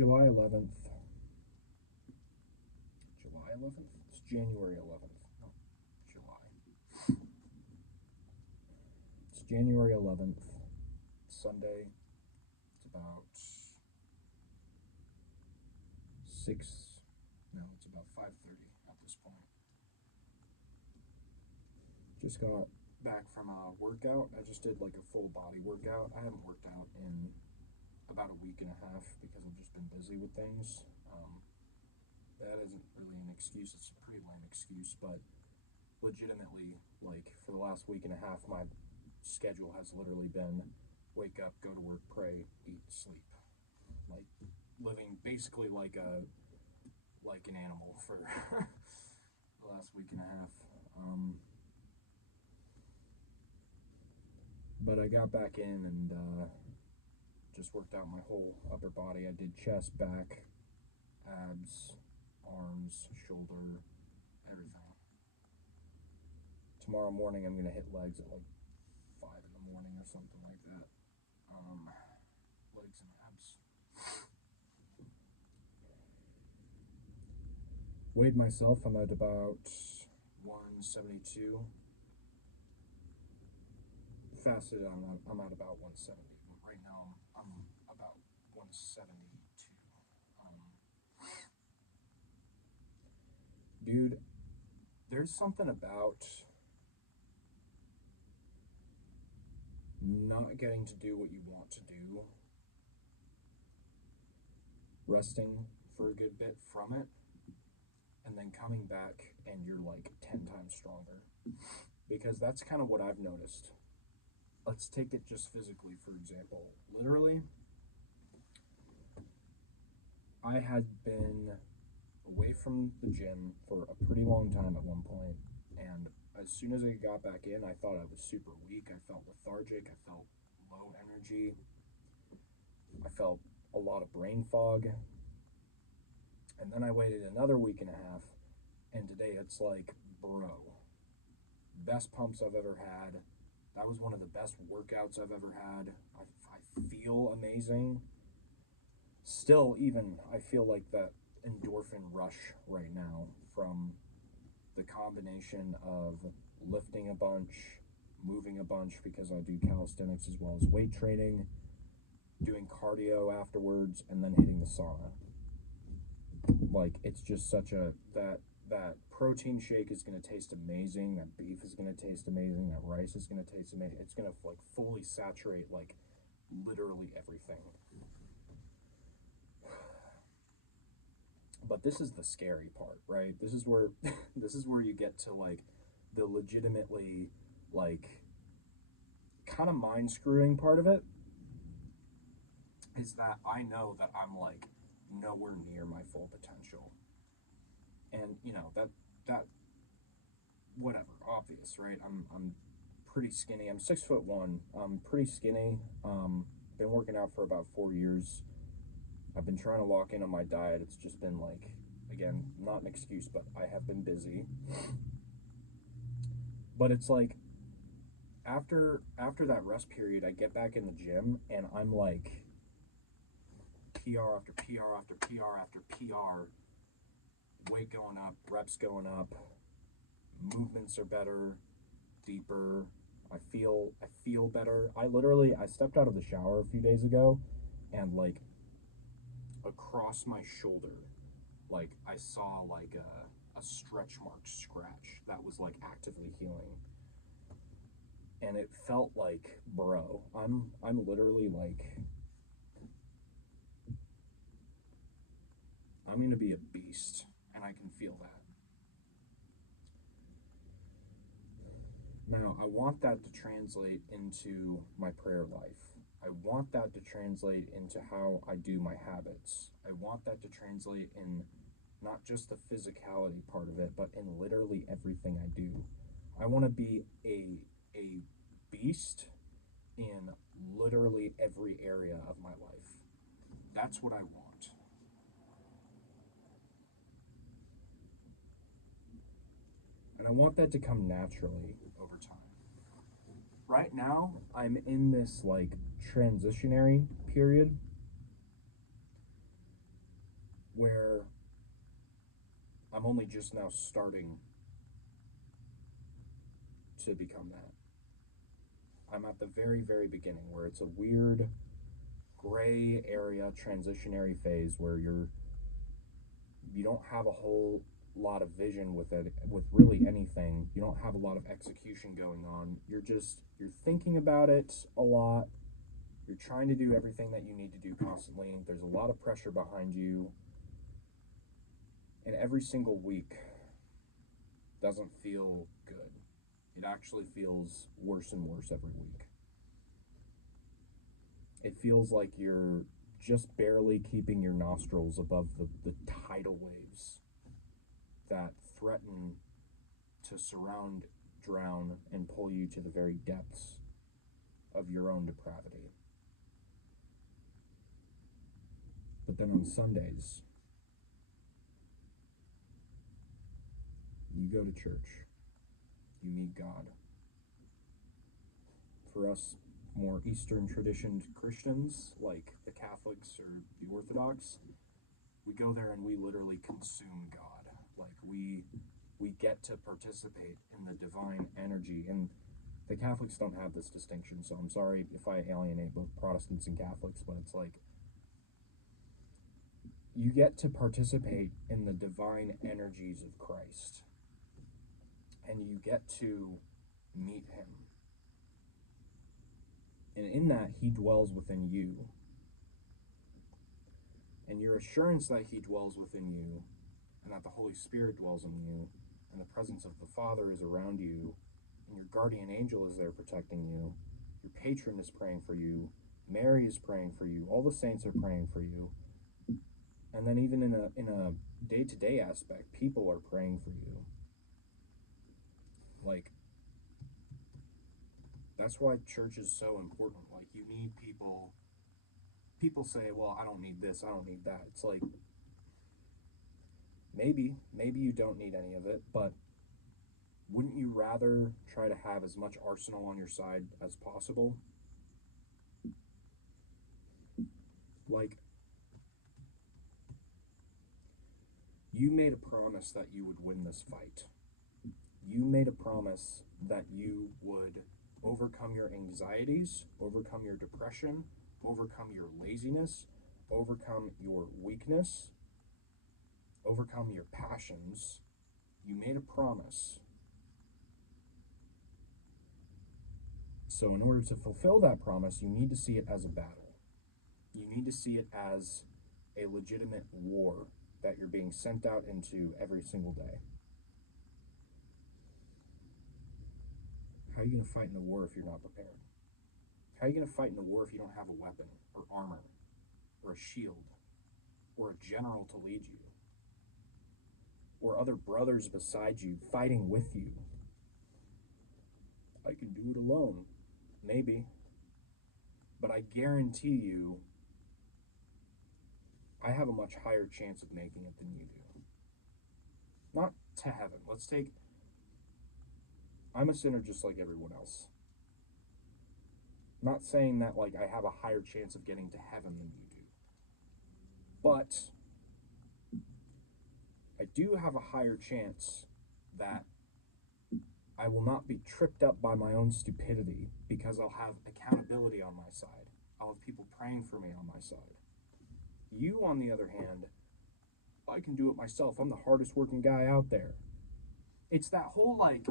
July 11th. July 11th? It's January 11th. No, July. It's January 11th. Sunday. It's about 6. No, it's about 5:30 at this point. Just got back from a workout. I just did like a full body workout. I haven't worked out in about a week and a half because I've just been busy with things. That isn't really an excuse. It's a pretty lame excuse, but legitimately, like for the last week and a half, my schedule has literally been wake up, go to work, pray, eat, sleep. Like living basically like an animal for the last week and a half. But I got back in and just worked out my whole upper body. I did chest, back, abs, arms, shoulder, everything. Tomorrow morning I'm gonna hit legs at like 5 in the morning or something like that. Legs and abs. Weighed myself, I'm at about 172. Fasted, I'm at about 170. Right now I'm about 172. Dude, there's something about not getting to do what you want to do, resting for a good bit from it, and then coming back and you're like 10 times stronger. Because that's kind of what I've noticed. Let's take it just physically, for example. Literally, I had been away from the gym for a pretty long time at one point, and as soon as I got back in, I thought I was super weak. I felt lethargic. I felt low energy. I felt a lot of brain fog. And then I waited another week and a half, and today it's like, bro, best pumps I've ever had. That was one of the best workouts I've ever had. I feel amazing. Still, even, I feel like that endorphin rush right now from the combination of lifting a bunch, moving a bunch because I do calisthenics as well as weight training, doing cardio afterwards, and then hitting the sauna. Like, it's just such a, that protein shake is going to taste amazing, that beef is going to taste amazing, that rice is going to taste amazing. It's going to like fully saturate like literally everything. But this is the scary part, right? This is where this is where you get to like the legitimately like kind of mind screwing part of it, is that I know that I'm like nowhere near my full potential. And you know, that whatever, obvious, right? I'm pretty skinny. I'm 6'1". I'm pretty skinny. Been working out for about 4 years. I've been trying to lock in on my diet. It's just been like, again, not an excuse, but I have been busy. But it's like after that rest period, I get back in the gym and I'm like PR after PR after PR after PR. Weight going up, reps going up, movements are better, deeper. I feel better. I stepped out of the shower a few days ago and like across my shoulder, like I saw like a stretch mark scratch that was like actively healing. And it felt like, bro, I'm literally like, I'm gonna be a beast, and I can feel that. Now, I want that to translate into my prayer life. I want that to translate into how I do my habits. I want that to translate in not just the physicality part of it, but in literally everything I do. I want to be a beast in literally every area of my life. That's what I want. And I want that to come naturally over time. Right now, I'm in this like transitionary period where I'm only just now starting to become that. I'm at the very, very beginning where it's a weird gray area transitionary phase where you don't have a whole lot of vision with it, with really anything. You don't have a lot of execution going on. You're thinking about it a lot. You're trying to do everything that you need to do constantly. There's a lot of pressure behind you. And every single week doesn't feel good. It actually feels worse and worse every week. It feels like you're just barely keeping your nostrils above the tidal waves that threaten to surround, drown, and pull you to the very depths of your own depravity. But then on Sundays, you go to church, you meet God. For us more Eastern tradition Christians, like the Catholics or the Orthodox, we go there and we literally consume God. Like we get to participate in the divine energy. And the Catholics don't have this distinction, so I'm sorry if I alienate both Protestants and Catholics, but it's like you get to participate in the divine energies of Christ. And you get to meet him. And in that, he dwells within you. And your assurance that he dwells within you, and that the Holy Spirit dwells in you, and the presence of the Father is around you, and your guardian angel is there protecting you, your patron is praying for you, Mary is praying for you, all the saints are praying for you. And then even in a day-to-day aspect, people are praying for you. Like, that's why church is so important. Like, you need people. People say, well, I don't need this, I don't need that. It's like, maybe you don't need any of it, but wouldn't you rather try to have as much arsenal on your side as possible? Like, you made a promise that you would win this fight. You made a promise that you would overcome your anxieties, overcome your depression, overcome your laziness, overcome your weakness, overcome your passions. You made a promise. So in order to fulfill that promise, you need to see it as a battle. You need to see it as a legitimate war that you're being sent out into every single day. How are you going to fight in the war if you're not prepared? How are you going to fight in the war if you don't have a weapon or armor or a shield or a general to lead you or other brothers beside you fighting with you? I can do it alone. Maybe. But I guarantee you, I have a much higher chance of making it than you do. Not to heaven. I'm a sinner just like everyone else. Not saying that like I have a higher chance of getting to heaven than you do. But I do have a higher chance that I will not be tripped up by my own stupidity because I'll have accountability on my side. I'll have people praying for me on my side. You, on the other hand, I can do it myself. I'm the hardest working guy out there. It's that whole, like,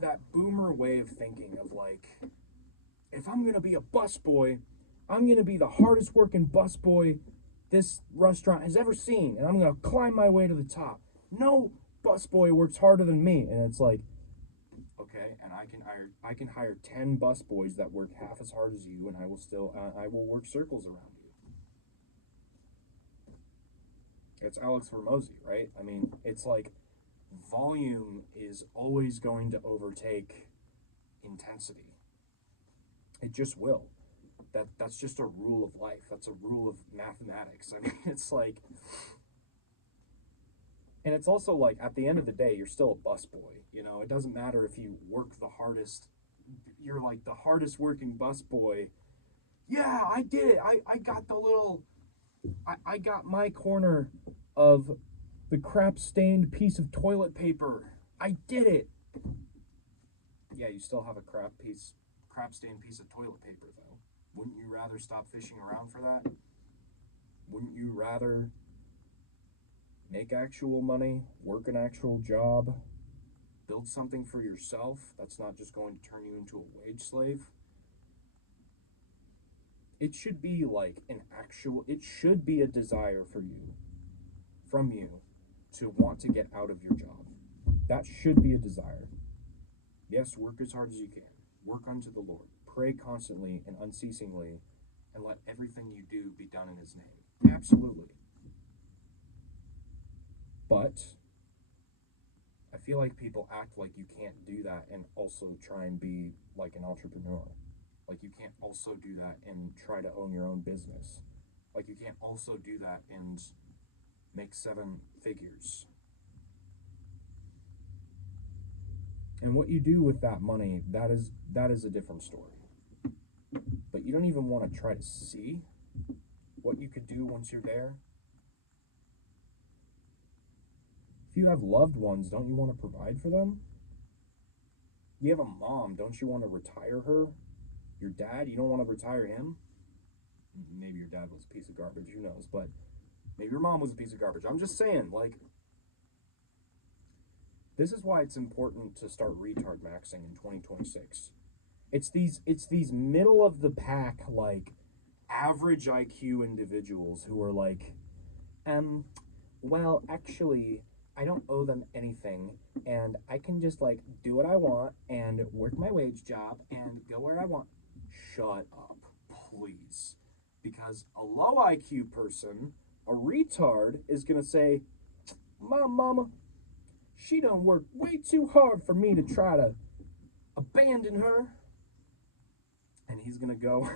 that boomer way of thinking of, like, if I'm going to be a busboy, I'm going to be the hardest working busboy this restaurant has ever seen, and I'm going to climb my way to the top. No busboy works harder than me. And it's like, okay, and I can hire 10 busboys that work half as hard as you, and I will work circles around you. It's Alex Hormozy, right? I mean, it's like volume is always going to overtake intensity. It just will. That's just a rule of life. That's a rule of mathematics. I mean, it's like, and it's also like, at the end of the day, you're still a busboy. It doesn't matter if you work the hardest. You're like the hardest working busboy. Yeah, I did it. I got the little I got my corner of the crap stained piece of toilet paper. I did it. Yeah, you still have a crap stained piece of toilet paper though. Wouldn't you rather stop fishing around for that? Wouldn't you rather make actual money, work an actual job, build something for yourself that's not just going to turn you into a wage slave? It should be like it should be a desire for you, from you, to want to get out of your job. That should be a desire. Yes, work as hard as you can. Work unto the Lord. Pray constantly and unceasingly, and let everything you do be done in His name. Absolutely. But I feel like people act like you can't do that and also try and be like an entrepreneur. Like you can't also do that and try to own your own business. Like you can't also do that and make 7 figures. And what you do with that money, that is a different story. But you don't even want to try to see what you could do once you're there. If you have loved ones, don't you want to provide for them? You have a mom, don't you want to retire her? Your dad, you don't want to retire him? Maybe your dad was a piece of garbage, who knows? But maybe your mom was a piece of garbage. I'm just saying, like, this is why it's important to start retard maxing in 2026. It's these middle of the pack, like, average IQ individuals who are like, well, actually, I don't owe them anything, and I can just like do what I want and work my wage job and go where I want. Shut up, please. Because a low IQ person, a retard, is gonna say, Mama, she done worked way too hard for me to try to abandon her. And he's gonna go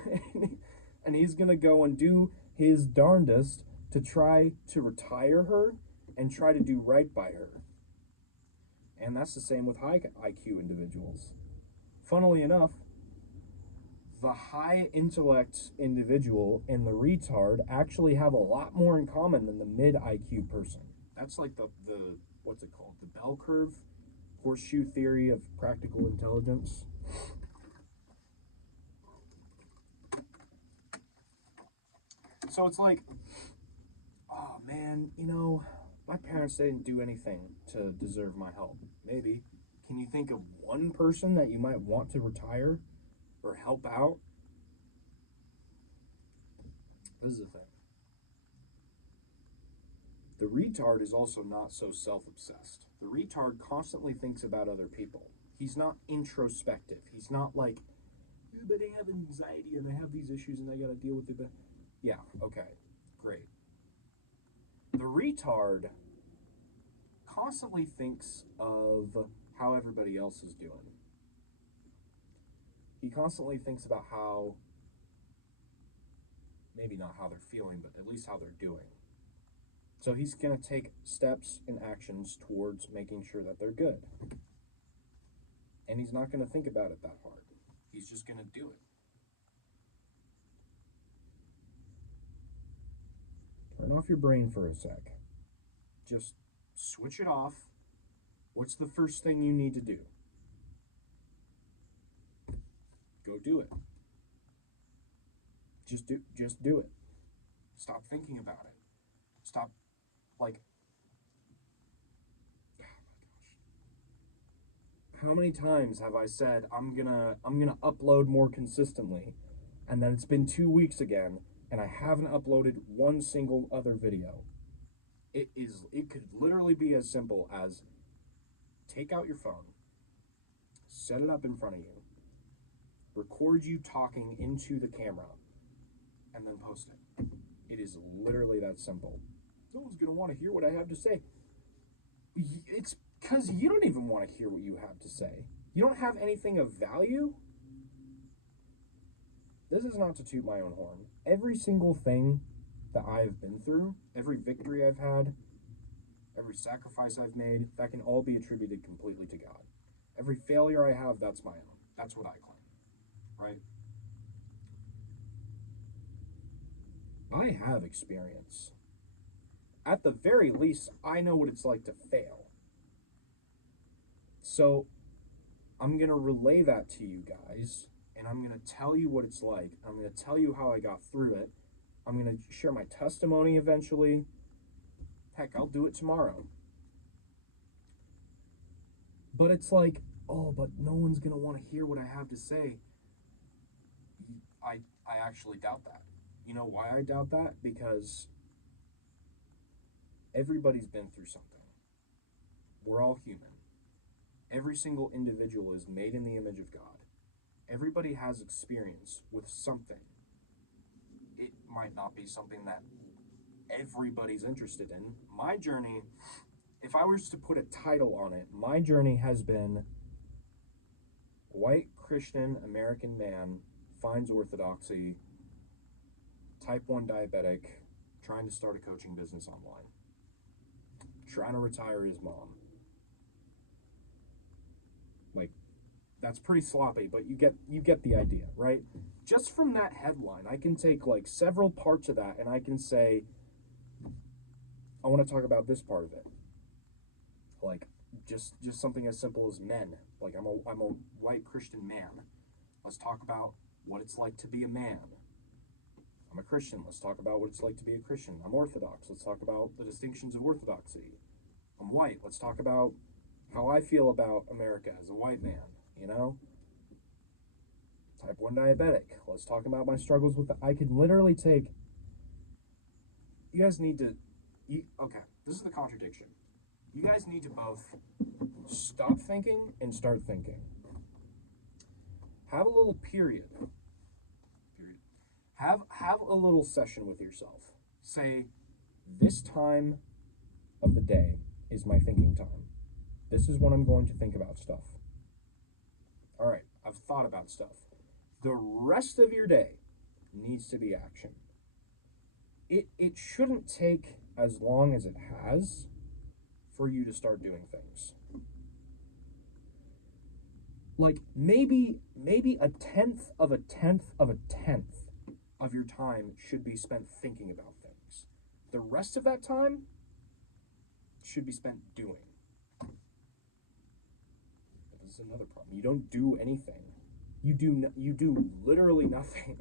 and he's gonna go and do his darndest to try to retire her and try to do right by her. And that's the same with high IQ individuals. Funnily enough, the high intellect individual and the retard actually have a lot more in common than the mid IQ person. That's like the what's it called? The bell curve horseshoe theory of practical intelligence. So it's like, oh man, my parents didn't do anything to deserve my help. Maybe. Can you think of one person that you might want to retire or help out? This is the thing. The retard is also not so self-obsessed. The retard constantly thinks about other people. He's not introspective. He's not like, but I have anxiety and I have these issues and I gotta deal with it. But yeah, okay, great. The retard constantly thinks of how everybody else is doing. He constantly thinks about how, maybe not how they're feeling, but at least how they're doing. So he's going to take steps and actions towards making sure that they're good. And he's not going to think about it that hard. He's just going to do it. Turn off your brain for a sec. Just switch it off. What's the first thing you need to do? Go do it. Just do it. Stop thinking about it. Stop, like, oh my gosh. How many times have I said I'm gonna upload more consistently, and then it's been 2 weeks again, and I haven't uploaded one single other video? It could literally be as simple as take out your phone, set it up in front of you, record you talking into the camera, and then post it. It is literally that simple. No one's going to want to hear what I have to say. It's because you don't even want to hear what you have to say. You don't have anything of value. This is not to toot my own horn. Every single thing that I've been through, every victory I've had, every sacrifice I've made, that can all be attributed completely to God. Every failure I have, that's my own. That's what I claim, right? I have experience. At the very least, I know what it's like to fail. So I'm going to relay that to you guys, and I'm going to tell you what it's like. I'm going to tell you how I got through it. I'm going to share my testimony eventually. Heck, I'll do it tomorrow. But it's like, oh, but no one's going to want to hear what I have to say. I actually doubt that. You know why I doubt that? Because everybody's been through something. We're all human. Every single individual is made in the image of God. Everybody has experience with something. It might not be something that everybody's interested in. My journey, if I was to put a title on it, my journey has been white Christian American man finds orthodoxy, type 1 diabetic, trying to start a coaching business online, trying to retire his mom. Like, that's pretty sloppy, but you get the idea, right? Just from that headline, I can take like several parts of that and I can say, I want to talk about this part of it. Like just something as simple as men. Like I'm a white Christian man. Let's talk about what it's like to be a man. I'm a Christian. Let's talk about what it's like to be a Christian. I'm Orthodox. Let's talk about the distinctions of orthodoxy. I'm white. Let's talk about how I feel about America as a white man, you know? Type 1 diabetic. Let's talk about my struggles with I could literally take... You guys need to... okay, this is the contradiction. You guys need to both stop thinking and start thinking. Have a little period. Have a little session with yourself. Say, this time of the day is my thinking time. This is when I'm going to think about stuff. All right, I've thought about stuff. The rest of your day needs to be action. It shouldn't take as long as it has for you to start doing things. Like maybe a tenth of a tenth of a tenth of your time should be spent thinking about things. The rest of that time should be spent doing. This is another problem. You don't do anything. You do literally nothing.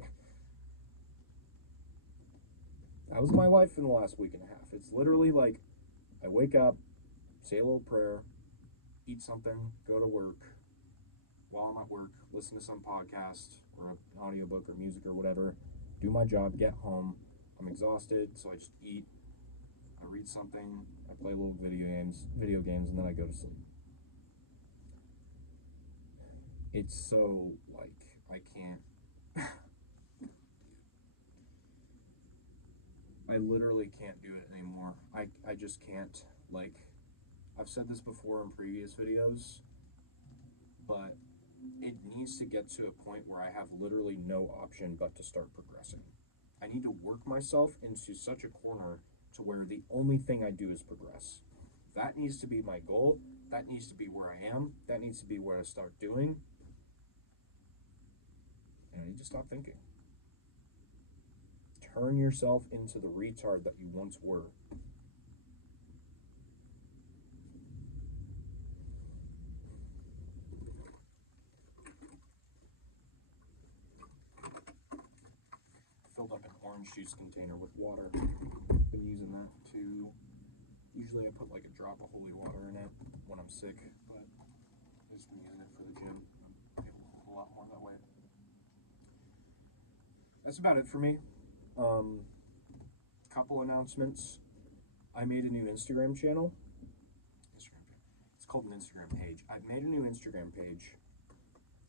That was my life in the last week and a half. It's literally like I wake up, say a little prayer, eat something, go to work. While I'm at work, listen to some podcast or an audiobook or music or whatever, do my job, get home. I'm exhausted, so I just eat. I read something, I play little video games, and then I go to sleep. It's so, like, I can't... I literally can't do it anymore. I just can't. Like, I've said this before in previous videos, but it needs to get to a point where I have literally no option but to start progressing. I need to work myself into such a corner to where the only thing I do is progress. That needs to be my goal. That needs to be where I am. That needs to be where I start doing. And I need to stop thinking. Turn yourself into the retard that you once were. Filled up an orange juice container with water. Been using that to... Usually I put like a drop of holy water in it when I'm sick, but I've just been using it for the gym. I'm able a lot more that way. That's about it for me. Couple announcements. I made a new Instagram channel. It's called an Instagram page. I've made a new Instagram page.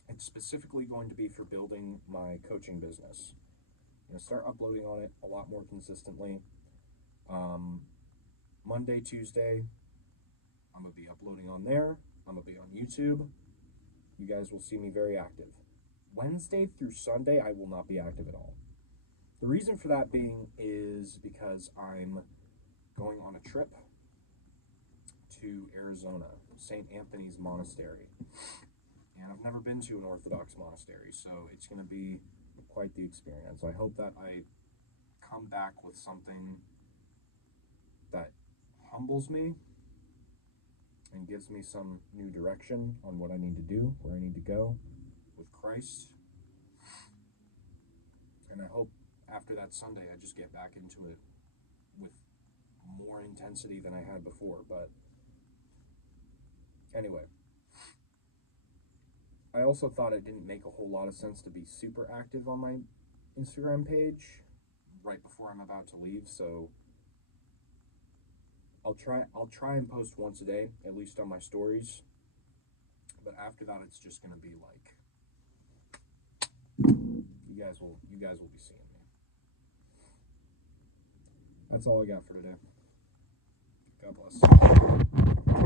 It's specifically going to be for building my coaching business. I'm going to start uploading on it a lot more consistently. Monday, Tuesday, I'm going to be uploading on there. I'm going to be on YouTube. You guys will see me very active. Wednesday through Sunday, I will not be active at all. The reason for that being is because I'm going on a trip to Arizona, St. Anthony's Monastery. And I've never been to an Orthodox monastery, so it's going to be quite the experience. I hope that I come back with something that humbles me and gives me some new direction on what I need to do, where I need to go with Christ. And I hope after that Sunday I just get back into it with more intensity than I had before. But anyway, I also thought it didn't make a whole lot of sense to be super active on my Instagram page right before I'm about to leave, so I'll try and post once a day, at least on my stories. But after that, it's just gonna be like you guys will be seeing me. That's all I got for today. God bless.